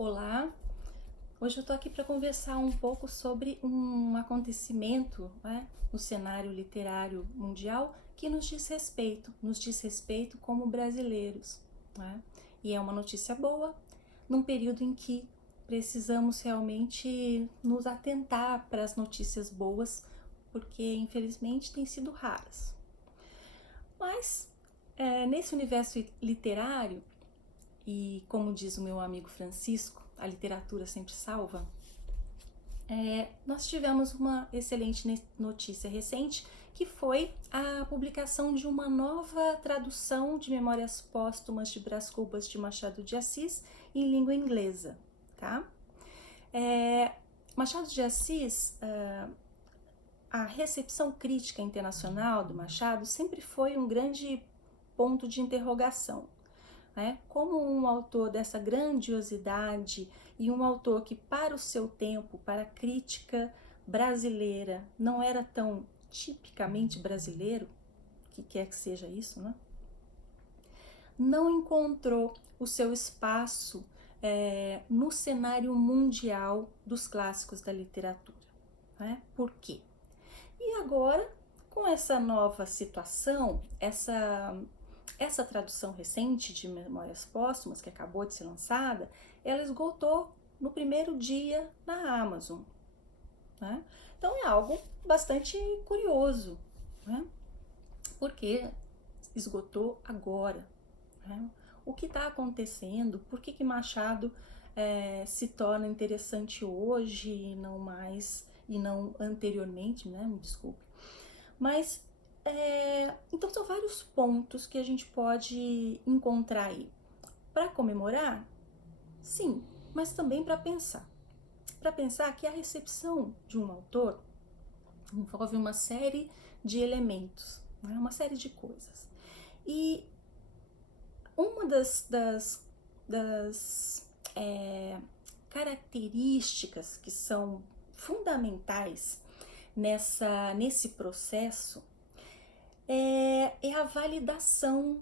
Olá, hoje eu tô aqui para conversar um pouco sobre um acontecimento, no cenário literário mundial que nos diz respeito como brasileiros, né? E é uma notícia boa, num período em que precisamos realmente nos atentar para as notícias boas, porque infelizmente têm sido raras. Mas nesse universo literário, e como diz o meu amigo Francisco, a literatura sempre salva, nós tivemos uma excelente notícia recente, que foi a publicação de uma nova tradução de Memórias Póstumas de Brás Cubas de Machado de Assis em língua inglesa, tá? Machado de Assis, a recepção crítica internacional do Machado sempre foi um grande ponto de interrogação. Como um autor dessa grandiosidade e um autor que para o seu tempo, para a crítica brasileira, não era tão tipicamente brasileiro, que quer que seja isso, né? Não encontrou o seu espaço no cenário mundial dos clássicos da literatura. Por quê? E agora, com essa nova situação, essa tradução recente de Memórias Póstumas, que acabou de ser lançada, ela esgotou no primeiro dia na Amazon. Então é algo bastante curioso, porque esgotou agora. O que está acontecendo? Por que Machado se torna interessante hoje e não mais, e não anteriormente, me desculpe. Mas então são vários pontos que a gente pode encontrar aí. Para comemorar? Sim, mas também para pensar. Para pensar que a recepção de um autor envolve uma série de elementos, uma série de coisas. E uma das características que são fundamentais nesse processo é a validação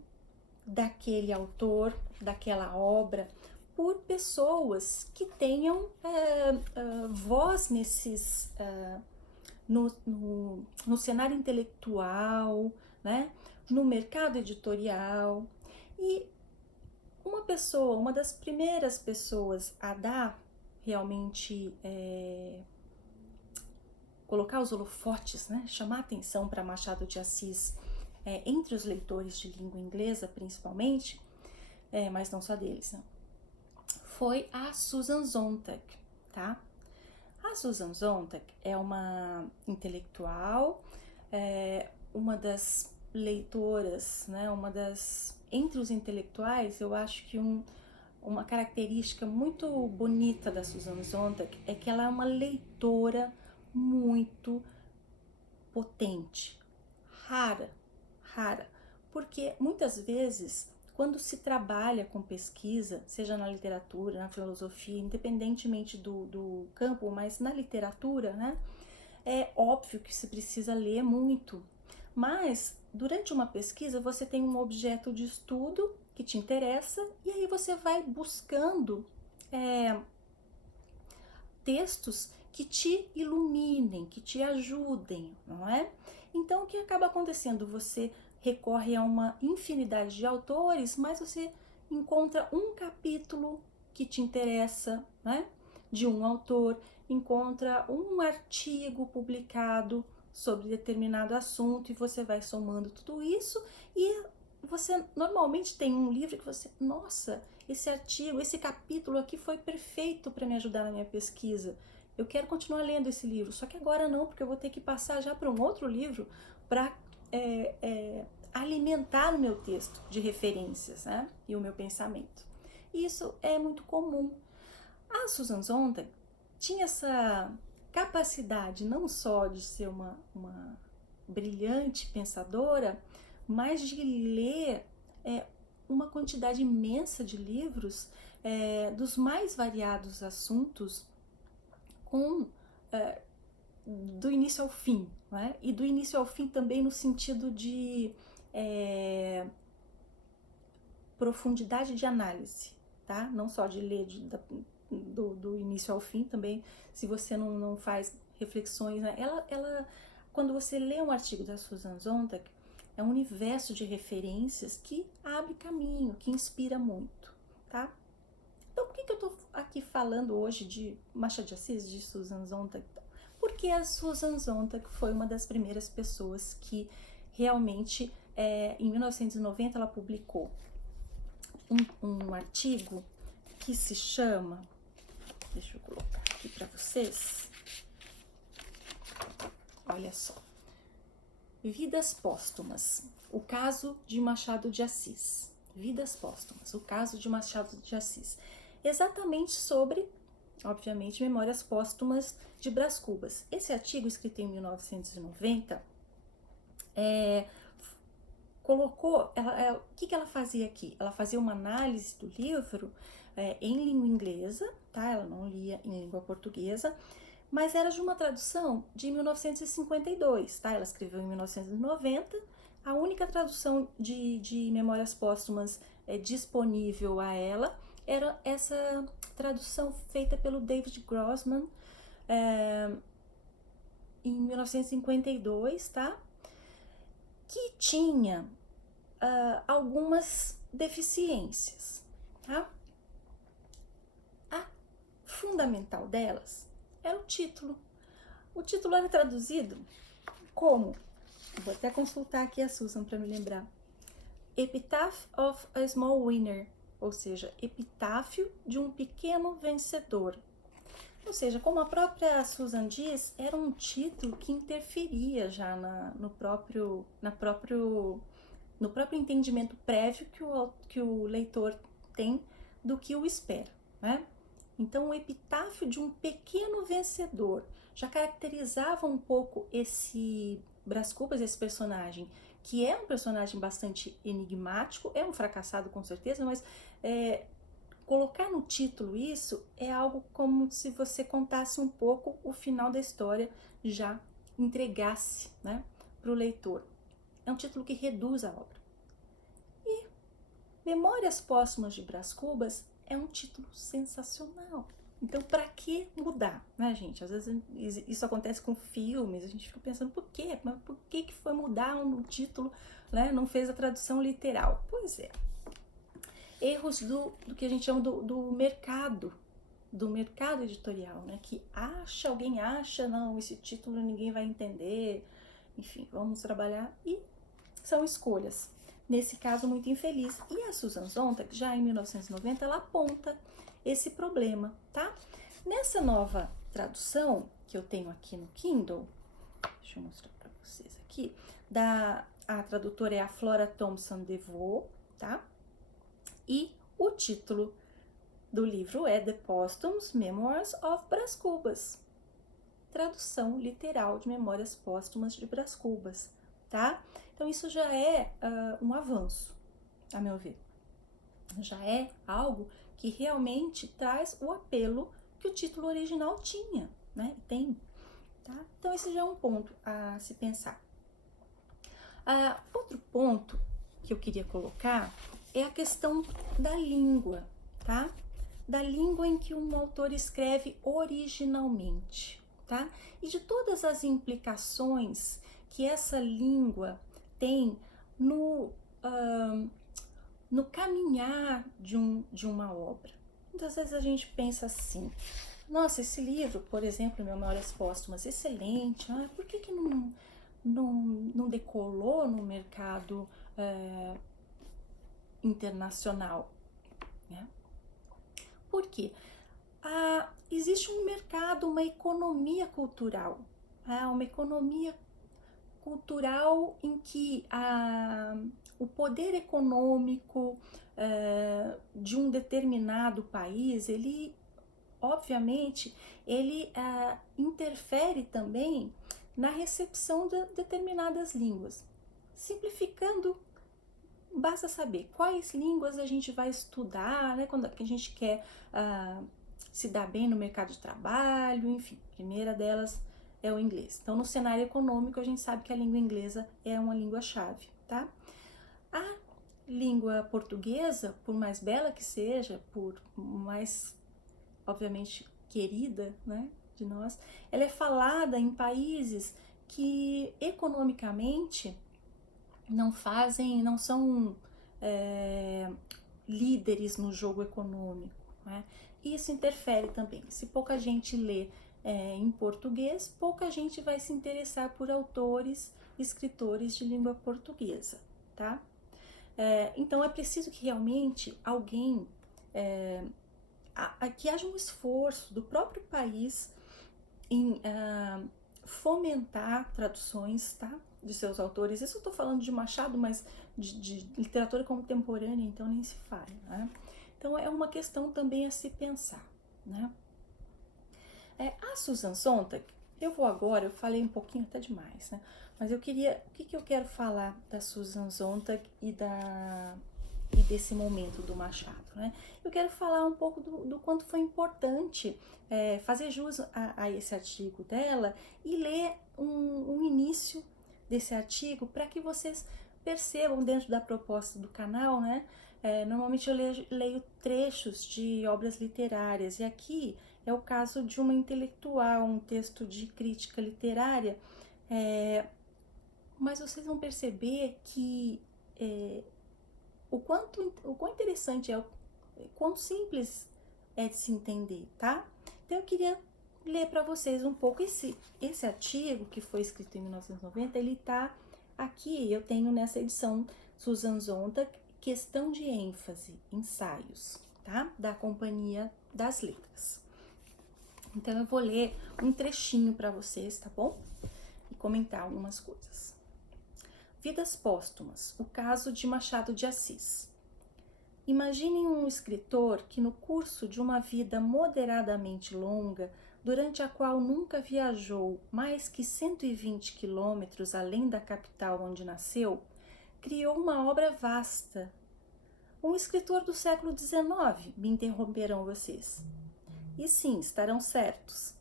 daquele autor, daquela obra, por pessoas que tenham voz no cenário intelectual, no mercado editorial. E uma das primeiras pessoas a dar realmente colocar os holofotes, chamar atenção para Machado de Assis entre os leitores de língua inglesa, principalmente, mas não só deles, foi a Susan Sontag, tá? A Susan Sontag é uma intelectual, uma das leitoras, entre os intelectuais, eu acho que uma característica muito bonita da Susan Sontag é que ela é uma leitora muito potente, rara, porque muitas vezes quando se trabalha com pesquisa, seja na literatura, na filosofia, independentemente do campo, mas na literatura, é óbvio que se precisa ler muito, mas durante uma pesquisa você tem um objeto de estudo que te interessa e aí você vai buscando textos que te iluminem, que te ajudem, não é? Então, o que acaba acontecendo? Você recorre a uma infinidade de autores, mas você encontra um capítulo que te interessa, de um autor, encontra um artigo publicado sobre determinado assunto e você vai somando tudo isso e você normalmente tem um livro que você, nossa, esse artigo, esse capítulo aqui foi perfeito para me ajudar na minha pesquisa. Eu quero continuar lendo esse livro, só que agora não, porque eu vou ter que passar já para um outro livro para alimentar o meu texto de referências, e o meu pensamento. E isso é muito comum. A Susan Sontag tinha essa capacidade não só de ser uma brilhante pensadora, mas de ler uma quantidade imensa de livros dos mais variados assuntos do início ao fim, e do início ao fim também no sentido de profundidade de análise, tá? Não só de ler do início ao fim também, se você não faz reflexões, né? Quando você lê um artigo da Susan Sontag, é um universo de referências que abre caminho, que inspira muito, tá? Então, por que eu tô aqui falando hoje de Machado de Assis, de Susan Sontag? Porque a Susan Sontag foi uma das primeiras pessoas que realmente, em 1990, ela publicou um artigo que se chama, deixa eu colocar aqui para vocês, olha só, Vidas Póstumas, o caso de Machado de Assis. Vidas Póstumas, o caso de Machado de Assis. Exatamente sobre, obviamente, Memórias Póstumas de Brás Cubas. Esse artigo, escrito em 1990, colocou, o que ela fazia aqui? Ela fazia uma análise do livro em língua inglesa, tá? Ela não lia em língua portuguesa, mas era de uma tradução de 1952, tá? Ela escreveu em 1990, a única tradução de Memórias Póstumas disponível a ela era essa tradução feita pelo David Grossman em 1952, tá? Que tinha algumas deficiências, tá? A fundamental delas era o título. O título era traduzido como, vou até consultar aqui a Susan para me lembrar, Epitaph of a Small Winner, ou seja, Epitáfio de um Pequeno Vencedor. Ou seja, como a própria Susan diz, era um título que interferia já no próprio entendimento prévio que o leitor tem do que o espera, né? Então, o epitáfio de um pequeno vencedor já caracterizava um pouco esse Brás Cubas, esse personagem, que é um personagem bastante enigmático, é um fracassado com certeza, mas colocar no título isso é algo como se você contasse um pouco o final da história, já entregasse, né, para o leitor. É um título que reduz a obra. E Memórias Póstumas de Brás Cubas é um título sensacional. Então, para que mudar, né, gente? Às vezes isso acontece com filmes, a gente fica pensando, por quê? Mas por que foi mudar um título, né? Não fez a tradução literal? Pois é. Erros do que a gente chama do mercado editorial, né? Que alguém acha, não, esse título ninguém vai entender. Enfim, vamos trabalhar e são escolhas. Nesse caso, muito infeliz. E a Susan Sontag, já em 1990, ela aponta esse problema, tá? Nessa nova tradução que eu tenho aqui no Kindle, deixa eu mostrar para vocês aqui, a tradutora é a Flora Thompson DeVoe, tá? E o título do livro é The Posthumous Memoirs of Brás Cubas, tradução literal de Memórias Póstumas de Brás Cubas, tá? Então isso já é um avanço, a meu ver. Já é algo que realmente traz o apelo que o título original tinha, né? Tem, tá? Então esse já é um ponto a se pensar. Outro ponto que eu queria colocar é a questão da língua, tá? Da língua em que um autor escreve originalmente, tá? E de todas as implicações que essa língua tem no caminhar de uma obra. Muitas vezes a gente pensa assim, nossa, esse livro, por exemplo, Memórias Póstumas, excelente, por que não decolou no mercado internacional, né? Por quê? Existe um mercado, uma economia cultural, uma economia cultural em que o poder econômico de um determinado país, ele, obviamente, ele interfere também na recepção de determinadas línguas. Simplificando, basta saber quais línguas a gente vai estudar, né, quando a gente quer se dar bem no mercado de trabalho, enfim, a primeira delas é o inglês. Então, no cenário econômico, a gente sabe que a língua inglesa é uma língua-chave, tá? A língua portuguesa, por mais bela que seja, por mais obviamente querida, né, de nós, ela é falada em países que economicamente não são líderes no jogo econômico, né? Isso interfere também. Se pouca gente lê em português, pouca gente vai se interessar por autores, escritores de língua portuguesa, tá? Então é preciso que realmente alguém que haja um esforço do próprio país em fomentar traduções, tá, de seus autores. Isso eu estou falando de Machado, mas de literatura contemporânea, então nem se fala, né? Então é uma questão também a se pensar, né? A Susan Sontag, eu falei um pouquinho até demais, né? Mas o que eu quero falar da Susan Sontag e desse momento do Machado, né? Eu quero falar um pouco do quanto foi importante fazer jus a esse artigo dela e ler um início desse artigo para que vocês percebam dentro da proposta do canal, né? Normalmente eu leio trechos de obras literárias e aqui é o caso de uma intelectual, um texto de crítica literária, mas vocês vão perceber que o quão interessante o quão simples é de se entender, tá? Então eu queria ler para vocês um pouco esse artigo que foi escrito em 1990, ele tá aqui, eu tenho nessa edição Susan Sontag, Questão de ênfase, ensaios, tá? Da Companhia das Letras. Então eu vou ler um trechinho para vocês, tá bom? E comentar algumas coisas. Vidas póstumas, o caso de Machado de Assis. Imaginem um escritor que no curso de uma vida moderadamente longa, durante a qual nunca viajou mais que 120 quilômetros além da capital onde nasceu, criou uma obra vasta. Um escritor do século XIX, me interromperão vocês. E sim, estarão certos.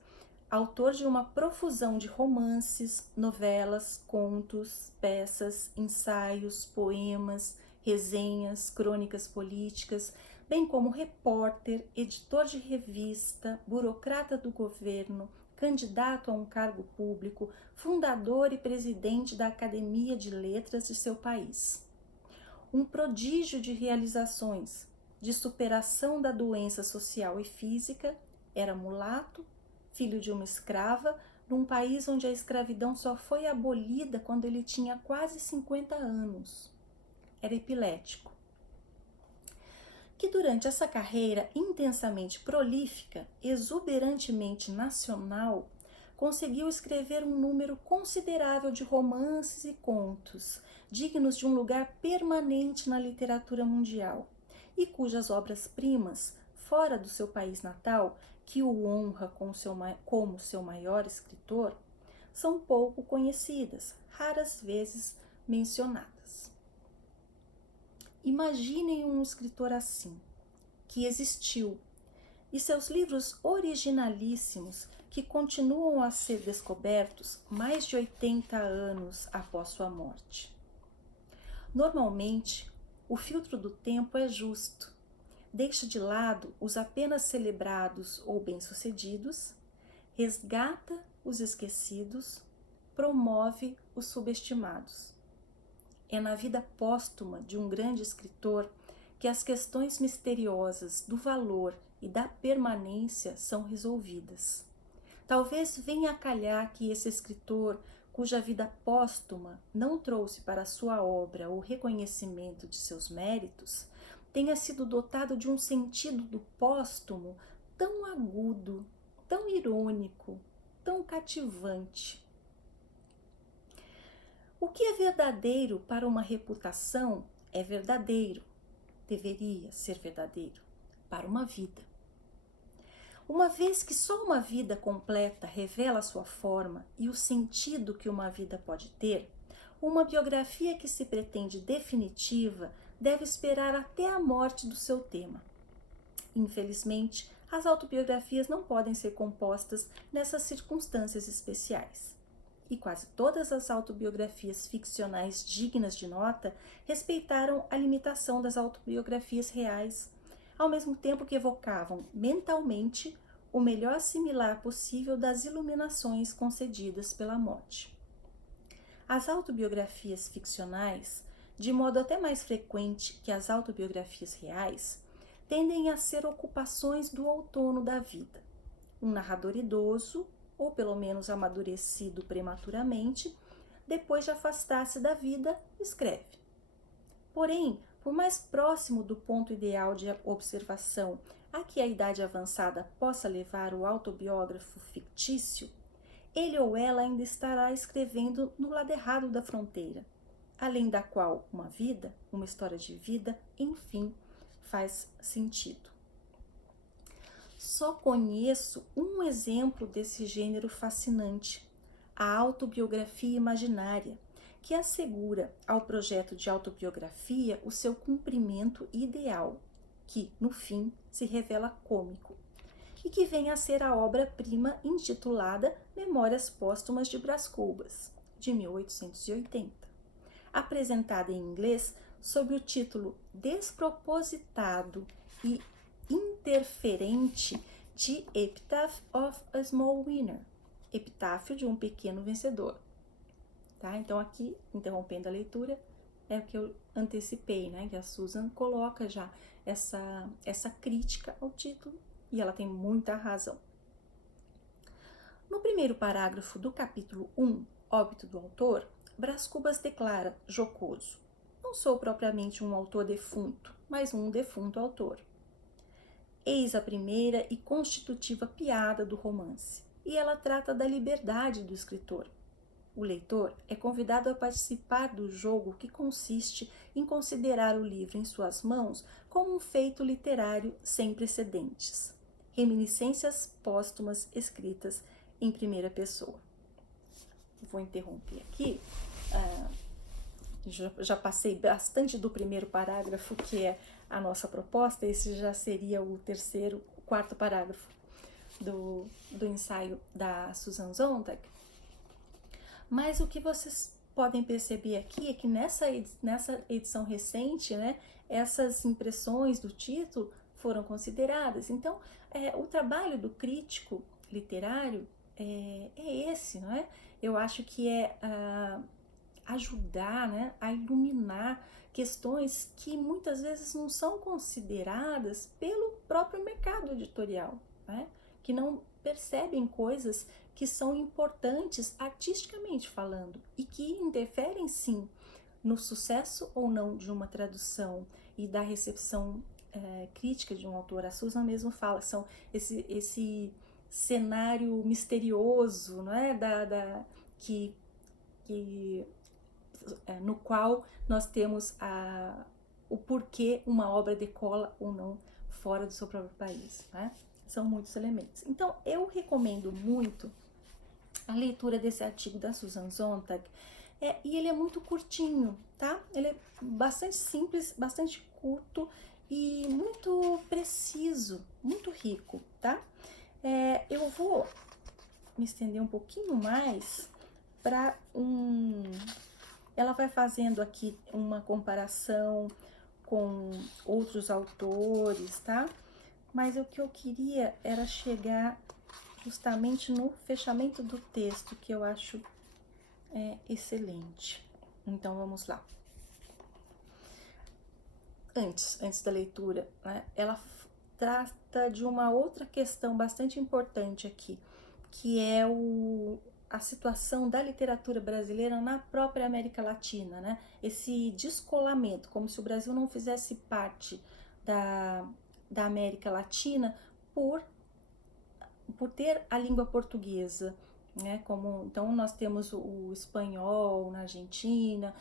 Autor de uma profusão de romances, novelas, contos, peças, ensaios, poemas, resenhas, crônicas políticas, bem como repórter, editor de revista, burocrata do governo, candidato a um cargo público, fundador e presidente da Academia de Letras de seu país. Um prodígio de realizações, de superação da doença social e física, era mulato, filho de uma escrava, num país onde a escravidão só foi abolida quando ele tinha quase 50 anos. Era epilético. Que durante essa carreira intensamente prolífica, exuberantemente nacional, conseguiu escrever um número considerável de romances e contos, dignos de um lugar permanente na literatura mundial, e cujas obras-primas, fora do seu país natal, que o honra como seu maior escritor, são pouco conhecidas, raras vezes mencionadas. Imaginem um escritor assim, que existiu, e seus livros originalíssimos, que continuam a ser descobertos mais de 80 anos após sua morte. Normalmente, o filtro do tempo é justo. Deixa de lado os apenas celebrados ou bem-sucedidos, resgata os esquecidos, promove os subestimados. É na vida póstuma de um grande escritor que as questões misteriosas do valor e da permanência são resolvidas. Talvez venha a calhar que esse escritor, cuja vida póstuma não trouxe para sua obra o reconhecimento de seus méritos, tenha sido dotado de um sentido do póstumo tão agudo, tão irônico, tão cativante. O que é verdadeiro para uma reputação é verdadeiro, deveria ser verdadeiro, para uma vida. Uma vez que só uma vida completa revela sua forma e o sentido que uma vida pode ter, uma biografia que se pretende definitiva deve esperar até a morte do seu tema. Infelizmente, as autobiografias não podem ser compostas nessas circunstâncias especiais. E quase todas as autobiografias ficcionais dignas de nota respeitaram a limitação das autobiografias reais, ao mesmo tempo que evocavam mentalmente o melhor similar possível das iluminações concedidas pela morte. As autobiografias ficcionais, de modo até mais frequente que as autobiografias reais, tendem a ser ocupações do outono da vida. Um narrador idoso, ou pelo menos amadurecido prematuramente, depois de afastar-se da vida, escreve. Porém, por mais próximo do ponto ideal de observação a que a idade avançada possa levar o autobiógrafo fictício, ele ou ela ainda estará escrevendo no lado errado da fronteira, além da qual uma vida, uma história de vida, enfim, faz sentido. Só conheço um exemplo desse gênero fascinante, a autobiografia imaginária, que assegura ao projeto de autobiografia o seu cumprimento ideal, que, no fim, se revela cômico, e que vem a ser a obra-prima intitulada Memórias Póstumas de Brás Cubas, de 1880, apresentada em inglês sob o título despropositado e interferente de Epitaph of a Small Winner, epitáfio de um pequeno vencedor. Tá? Então aqui, interrompendo a leitura, é o que eu antecipei, né? Que a Susan coloca já essa crítica ao título, e ela tem muita razão. No primeiro parágrafo do capítulo 1, Óbito do Autor, Brás Cubas declara, jocoso: não sou propriamente um autor defunto, mas um defunto autor. Eis a primeira e constitutiva piada do romance, e ela trata da liberdade do escritor. O leitor é convidado a participar do jogo que consiste em considerar o livro em suas mãos como um feito literário sem precedentes. Reminiscências póstumas escritas em primeira pessoa. Vou interromper aqui. Já passei bastante do primeiro parágrafo, que é a nossa proposta. Esse já seria o quarto parágrafo do ensaio da Susan Sontag. Mas o que vocês podem perceber aqui é que nessa edição recente, né, essas impressões do título foram consideradas. Então, o trabalho do crítico literário é esse, não é? Eu acho que é ajudar, né, a iluminar questões que muitas vezes não são consideradas pelo próprio mercado editorial, né, que não percebem coisas que são importantes artisticamente falando e que interferem sim no sucesso ou não de uma tradução e da recepção crítica de um autor. A Susan mesmo fala, são esse cenário misterioso, não é? No qual nós temos o porquê uma obra decola ou não fora do seu próprio país, né? São muitos elementos. Então, eu recomendo muito a leitura desse artigo da Susan Sontag, e ele é muito curtinho, tá? Ele é bastante simples, bastante curto e muito preciso, muito rico, tá? Eu vou me estender um pouquinho mais para Ela vai fazendo aqui uma comparação com outros autores, tá? Mas o que eu queria era chegar justamente no fechamento do texto, que eu acho excelente. Então, vamos lá. Antes da leitura, né, ela trata de uma outra questão bastante importante aqui, que é a situação da literatura brasileira na própria América Latina, né? Esse descolamento, como se o Brasil não fizesse parte da América Latina por ter a língua portuguesa, né? Então nós temos o espanhol na Argentina,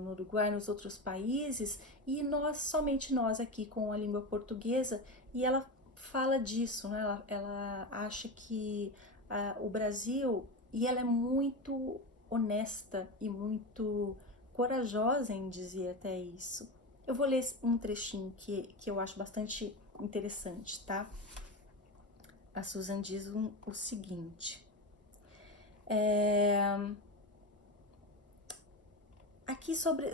no Uruguai, nos outros países, e somente nós aqui com a língua portuguesa, e ela fala disso, né? Ela acha que o Brasil, e ela é muito honesta e muito corajosa em dizer até isso. Eu vou ler um trechinho que eu acho bastante interessante, tá? A Susan diz o seguinte: aqui sobre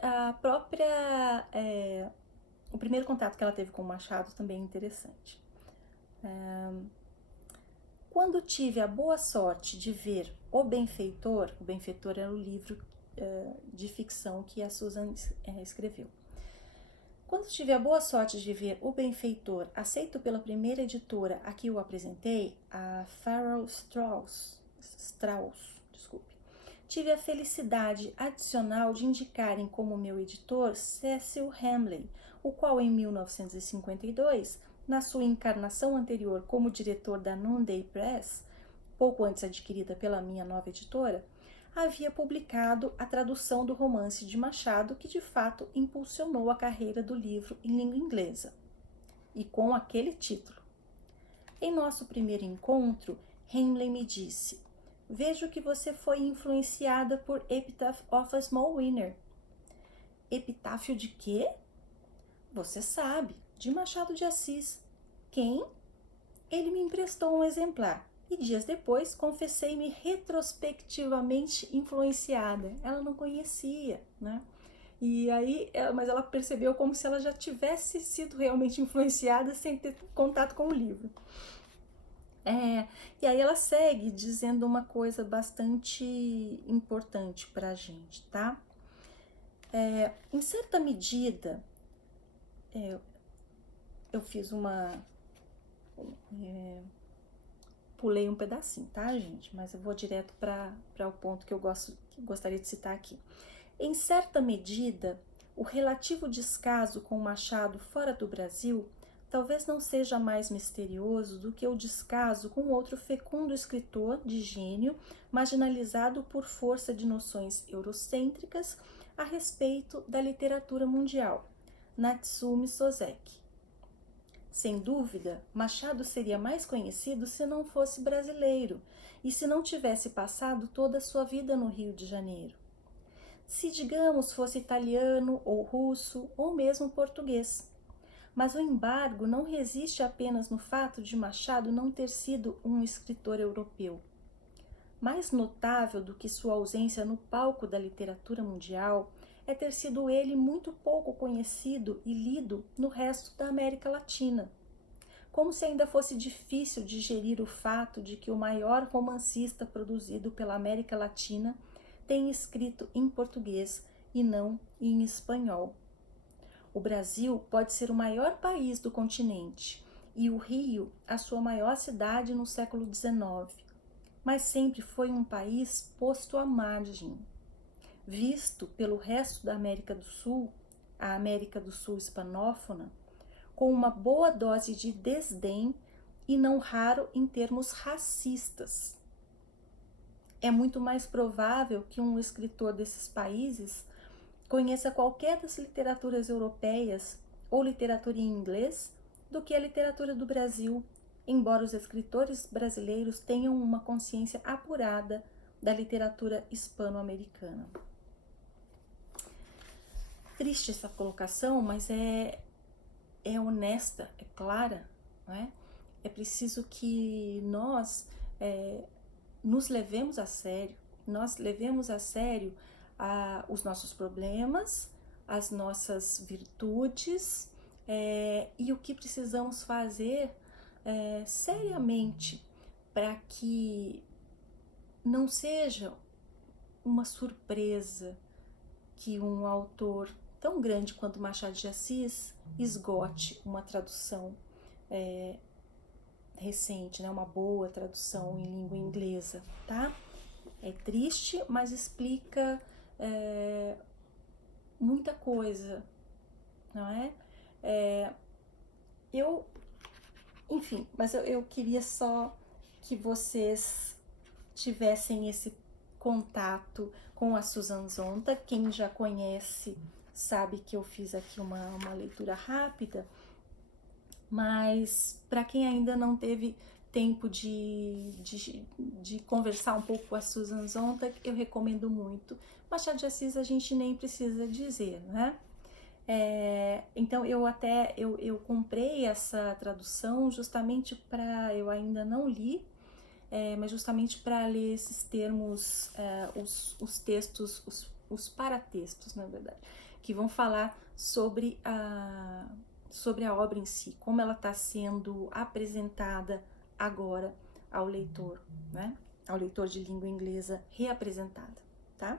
a própria o primeiro contato que ela teve com o Machado também é interessante. Quando tive a boa sorte de ver O Benfeitor era o livro de ficção que a Susan escreveu. Quando tive a boa sorte de ver O Benfeitor aceito pela primeira editora a que o apresentei, a Farrell Strauss, tive a felicidade adicional de indicarem como meu editor Cecil Hamley, o qual em 1952, na sua encarnação anterior como diretor da Noonday Press, pouco antes adquirida pela minha nova editora, havia publicado a tradução do romance de Machado que de fato impulsionou a carreira do livro em língua inglesa. E com aquele título. Em nosso primeiro encontro, Hamley me disse: vejo que você foi influenciada por Epitaph of a Small Winner. Epitáfio de quê? Você sabe, de Machado de Assis. Quem? Ele me emprestou um exemplar e dias depois confessei-me retrospectivamente influenciada. Ela não conhecia, né? E aí, mas ela percebeu como se ela já tivesse sido realmente influenciada sem ter contato com o livro. E aí ela segue dizendo uma coisa bastante importante para a gente, tá? Em certa medida, eu fiz pulei um pedacinho, tá, gente? Mas eu vou direto para o ponto que eu gostaria de citar aqui. Em certa medida, o relativo descaso com Machado fora do Brasil talvez não seja mais misterioso do que o descaso com outro fecundo escritor de gênio, marginalizado por força de noções eurocêntricas a respeito da literatura mundial, Natsume Soseki. Sem dúvida, Machado seria mais conhecido se não fosse brasileiro e se não tivesse passado toda a sua vida no Rio de Janeiro. Se, digamos, fosse italiano ou russo ou mesmo português. Mas o embargo não resiste apenas no fato de Machado não ter sido um escritor europeu. Mais notável do que sua ausência no palco da literatura mundial é ter sido ele muito pouco conhecido e lido no resto da América Latina. Como se ainda fosse difícil digerir o fato de que o maior romancista produzido pela América Latina tem escrito em português e não em espanhol. O Brasil pode ser o maior país do continente e o Rio a sua maior cidade no século XIX, mas sempre foi um país posto à margem, visto pelo resto da América do Sul, a América do Sul hispanófona, com uma boa dose de desdém e não raro em termos racistas. É muito mais provável que um escritor desses países conheça qualquer das literaturas europeias ou literatura em inglês do que a literatura do Brasil, embora os escritores brasileiros tenham uma consciência apurada da literatura hispano-americana. Triste essa colocação, mas é honesta, é clara, não é? É preciso que nós nos levemos a sério, os nossos problemas, as nossas virtudes e o que precisamos fazer seriamente para que não seja uma surpresa que um autor tão grande quanto Machado de Assis esgote uma tradução recente, né? Uma boa tradução em língua inglesa, tá? É triste, mas explica muita coisa, não é? Enfim, mas eu queria só que vocês tivessem esse contato com a Susan Sontag. Quem já conhece sabe que eu fiz aqui uma leitura rápida, mas para quem ainda não teve tempo de conversar um pouco com a Susan Sontag, eu recomendo muito. Machado de Assis a gente nem precisa dizer, né? Então eu comprei essa tradução justamente para, eu ainda não li, mas justamente para ler esses termos, os textos, os paratextos, na verdade, que vão falar sobre a obra em si, como ela está sendo apresentada agora ao leitor, né? Ao leitor de língua inglesa reapresentada, tá?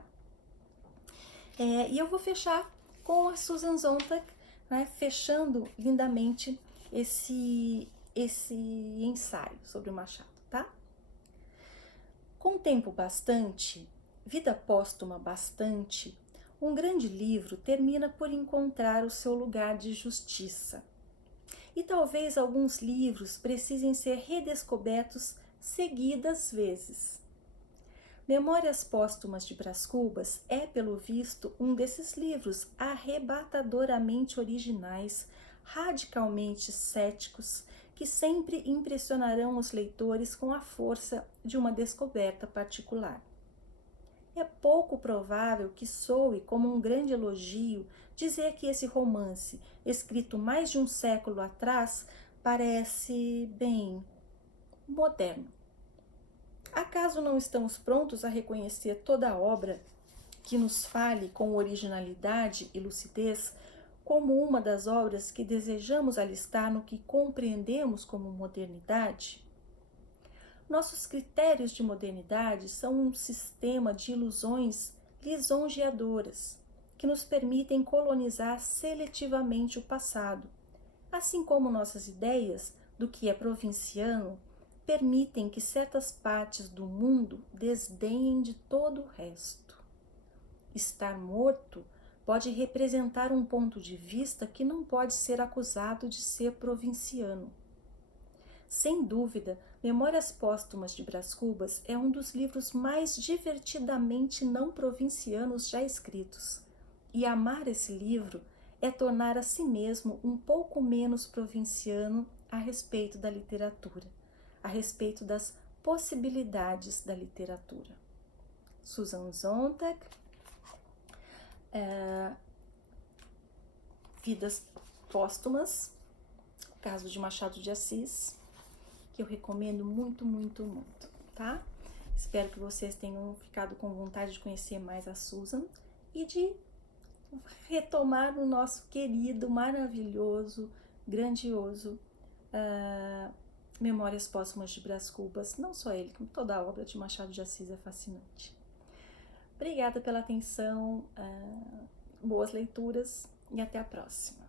E eu vou fechar com a Susan Sontag, né? Fechando lindamente esse ensaio sobre o Machado, tá? Com tempo bastante, vida póstuma bastante, um grande livro termina por encontrar o seu lugar de justiça. E talvez alguns livros precisem ser redescobertos seguidas vezes. Memórias Póstumas de Brás Cubas é, pelo visto, um desses livros arrebatadoramente originais, radicalmente céticos, que sempre impressionarão os leitores com a força de uma descoberta particular. É pouco provável que soe como um grande elogio dizer que esse romance, escrito mais de um século atrás, parece, bem, moderno. Acaso não estamos prontos a reconhecer toda a obra que nos fale com originalidade e lucidez como uma das obras que desejamos alistar no que compreendemos como modernidade? Nossos critérios de modernidade são um sistema de ilusões lisonjeadoras que nos permitem colonizar seletivamente o passado, assim como nossas ideias do que é provinciano permitem que certas partes do mundo desdenhem de todo o resto. Estar morto pode representar um ponto de vista que não pode ser acusado de ser provinciano. Sem dúvida, Memórias Póstumas de Brás Cubas é um dos livros mais divertidamente não provincianos já escritos. E amar esse livro é tornar a si mesmo um pouco menos provinciano a respeito da literatura, a respeito das possibilidades da literatura. Susan Sontag, Vidas Póstumas, o caso de Machado de Assis, que eu recomendo muito, muito, muito, tá? Espero que vocês tenham ficado com vontade de conhecer mais a Susan e de retomar o nosso querido, maravilhoso, grandioso Memórias Póstumas de Brás Cubas. Não só ele, como toda a obra de Machado de Assis é fascinante. Obrigada pela atenção, boas leituras e até a próxima.